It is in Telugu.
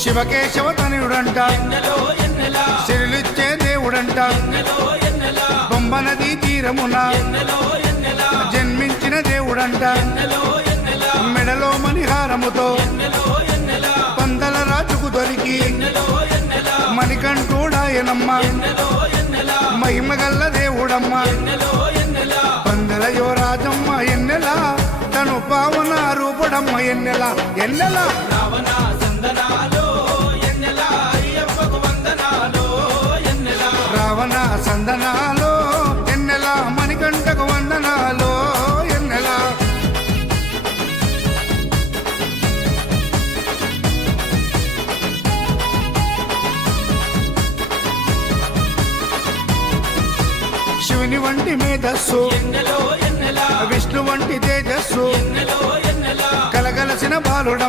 శివకేశవ తనయుడంట సిరిలిచ్చే దేవుడంట బొంబ నదీ తీరమున జన్మించిన దేవుడంట మెడలో మణిహారముతో పందల రాజుకు దొరికి మణికంఠుడాయనమ్మ మహిమగల్ల దేవుడమ్మ పందల యువరాజమ్మ ఎన్నెల తను పావన రూపుడమ్మ ఎన్నెల ఎన్నెల రావణ సందనాలో ఎన్నెల మణికంఠకు వందనాలో ఎన్నెల శివుని వంటి మేధస్సు విష్ణు వంటి తేజస్సు కలగలసిన బాలుడమ్మ